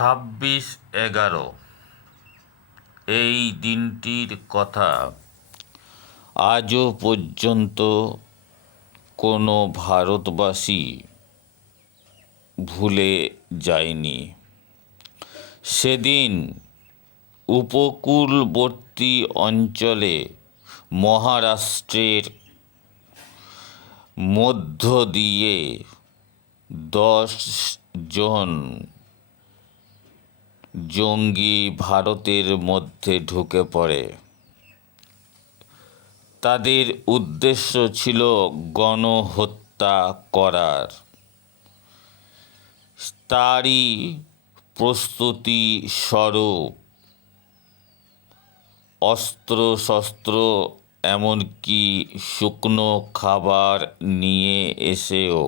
26/11 এই দিনটির কথা আজও পর্যন্ত কোনো ভারতবাসী ভুলে যায়নি। সেদিন উপকূলবর্তী অঞ্চলে মহারাষ্ট্রের মধ্য দিয়ে 10 জন জঙ্গি ভারতের মধ্যে ঢুকে পড়ে। তাদের উদ্দেশ্য ছিল গণহত্যা করার। তারই প্রস্তুতি স্বরূপ অস্ত্রশস্ত্র এমনকি শুকনো খাবার নিয়ে এসেও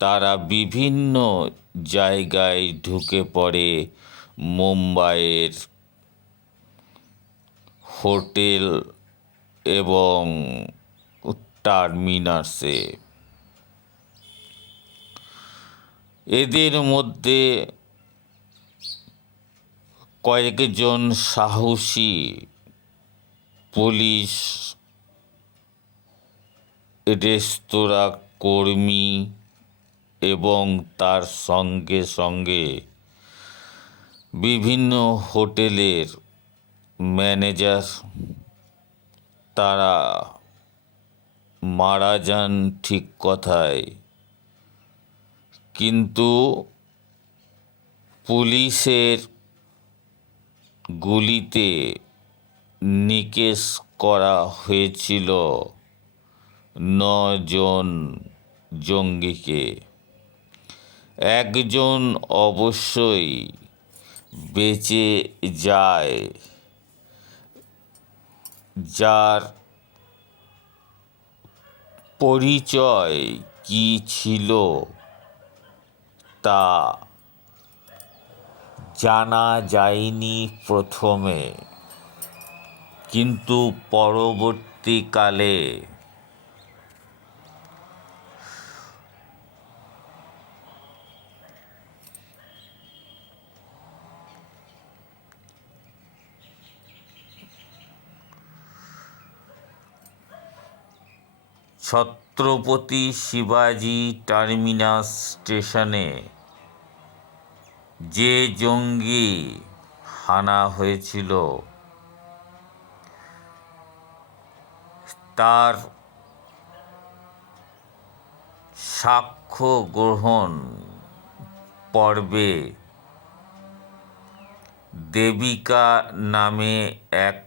তারা বিভিন্ন জায়গায় ঢুকে পড়ে মুম্বাইয়ের হোটেল এবং টার্মিনাসে। এদের মধ্যে কয়েকজন সাহসী পুলিশ রেস্তোরাঁ কর্মী এবং তার সঙ্গে সঙ্গে বিভিন্ন হোটেলের ম্যানেজার তারা মারা যান ঠিক কথায়, কিন্তু পুলিশের গুলিতে নিকেশ করা হয়েছিল 9 জন জঙ্গিকে। একজন অবশ্যই বেঁচে যায়, যার পরিচয় কী ছিল তা জানা যায়নি প্রথমে, কিন্তু পরবর্তীকালে ছত্রপতি শিবাজি টার্মিনাস স্টেশনে যে জঙ্গি হানা হয়েছিল তার সাক্ষ্য গ্রহণ পর্বে দেবিকা নামে এক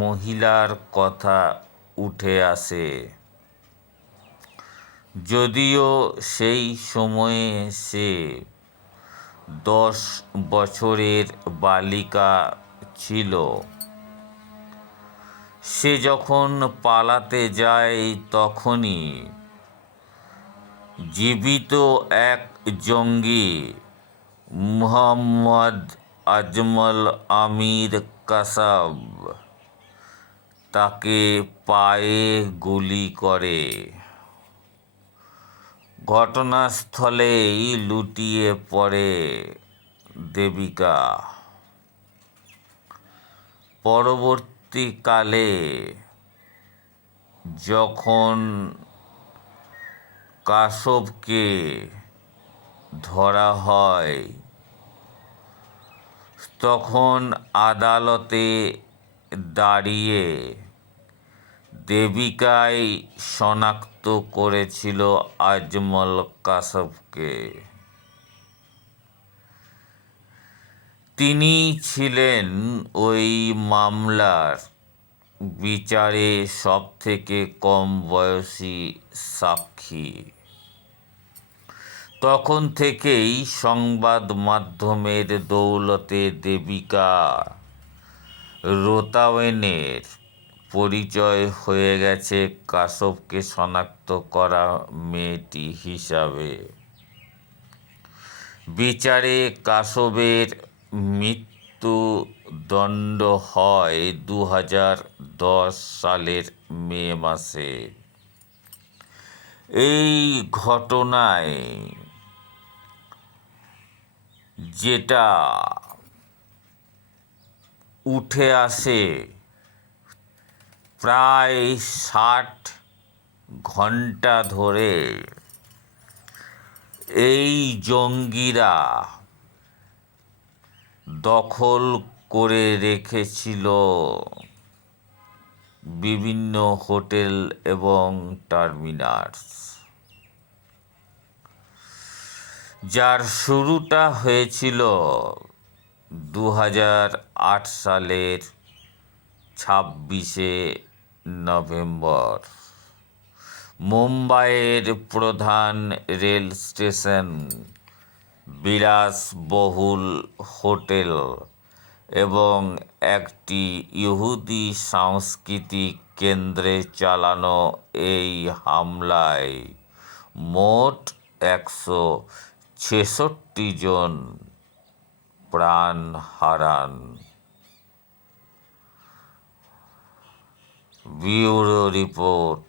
মহিলার কথা উঠে আসে। যদিও সেই সময়ে সে 10 বছরের বালিকা ছিল, সে যখন পালাতে যায় তখনই জীবিত এক জঙ্গি মুহাম্মদ আজমল আমির কাসাব তাকে পায়ে গুলি করে। ঘটনাস্থলেই লুটিয়ে পড়ে দেবিকা। পরবর্তীকালে যখন কাসবকে ধরা হয় তখন আদালতে দাঁড়িয়ে দেবিকাই শনাক্ত করেছিল আজমল কাসবকে। তিনি ছিলেন ওই মামলার বিচারে সবথেকে কম বয়সী সাক্ষী। তখন থেকেই সংবাদ মাধ্যমের দৌলতে দেবিকা রোতাওয়েনের পরিচয় হয়ে গেছে কাসবকে শনাক্ত করা মেয়েটি হিসাবে। বিচারে কাসবের মৃত্যুদণ্ড হয় 2010 সালের মে মাসে। এই ঘটনায় যেটা উঠে আসে প্রায় 60 ঘন্টা ধরে এই জঙ্গিরা দখল করে রেখেছিল বিভিন্ন হোটেল এবং টার্মিনাস, যার শুরুটা হয়েছিল 2008 সালের 26শে নভেম্বর মুম্বাইয়ের প্রধান রেল স্টেশন, বিলাসবহুল হোটেল এবং একটি ইহুদি সাংস্কৃতিক কেন্দ্রে চালানো এই হামলায় মোট 166 জন প্রাণ হারান। Bureau report.